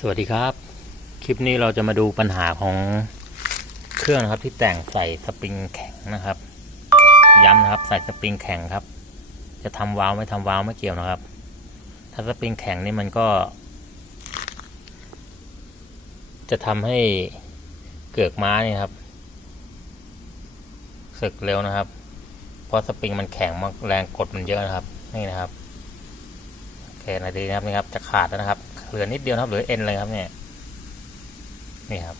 สวัสดีครับ คลิปนี้เราจะมาดูปัญหาของเครื่องนะครับ ที่แต่งใส่สปริงแข็งนะครับ ย้ำนะครับใส่สปริงแข็งครับ จะทำวาล์วไม่ทำวาล์วไม่เกี่ยวนะครับ ถ้าสปริงแข็งนี่มันก็ จะทำให้เกือกม้านี่ครับสึกเร็วนะครับ เพราะสปริงมันแข็งมากแรงกดมันเยอะนะครับ นี่นะครับโอเคนะดีนะครับนี่ครับจะขาดแล้วนะครับ เหลือนิดเดียวนะครับเหลือเอ็นเลยครับเนี่ยนี่ครับ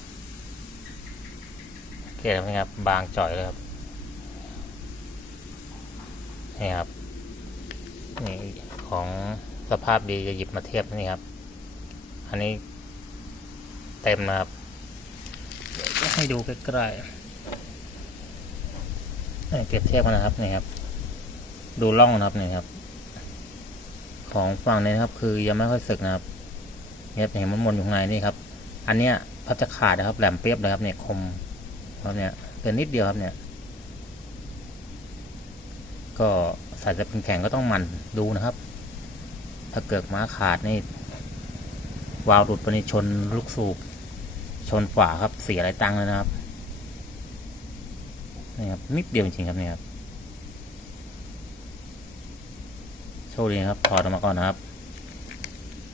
โอเคแล้วนะครับบางจ่อยเลยครับนี่ครับนี่ของสภาพดีจะหยิบมาเทียบนี่ครับ อันนี้เต็มนะครับเดี๋ยวให้ดูใกล้ๆนี่เปรียบเทียบกันนะครับนี่ครับ ดูร่องนะครับนี่ครับ ของฝั่งนี้นะครับ คือยังไม่ค่อยสึกนะครับ เนี่ยเห็นมันมนอยู่ข้างในนี่ครับ อันเนี้ยพับจะขาดนะครับแหลมเปียบเลยครับเนี่ยคมครับเนี่ยเกินนิดเดียวครับเนี่ย ก็ใส่จะเป็นแข็งก็ต้องหมันดูนะครับ ถ้าเกิดม้าขาดนี่วาล์วหลุดไปในชนลูกสูบชนฝาครับเสียอะไรตังเลยนะครับนี่ครับนิดเดียวจริงครับเนี่ยครับโชคดีครับถอดออกมาก่อนนะครับ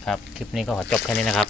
ครับ คลิปนี้ก็ขอจบแค่นี้นะครับ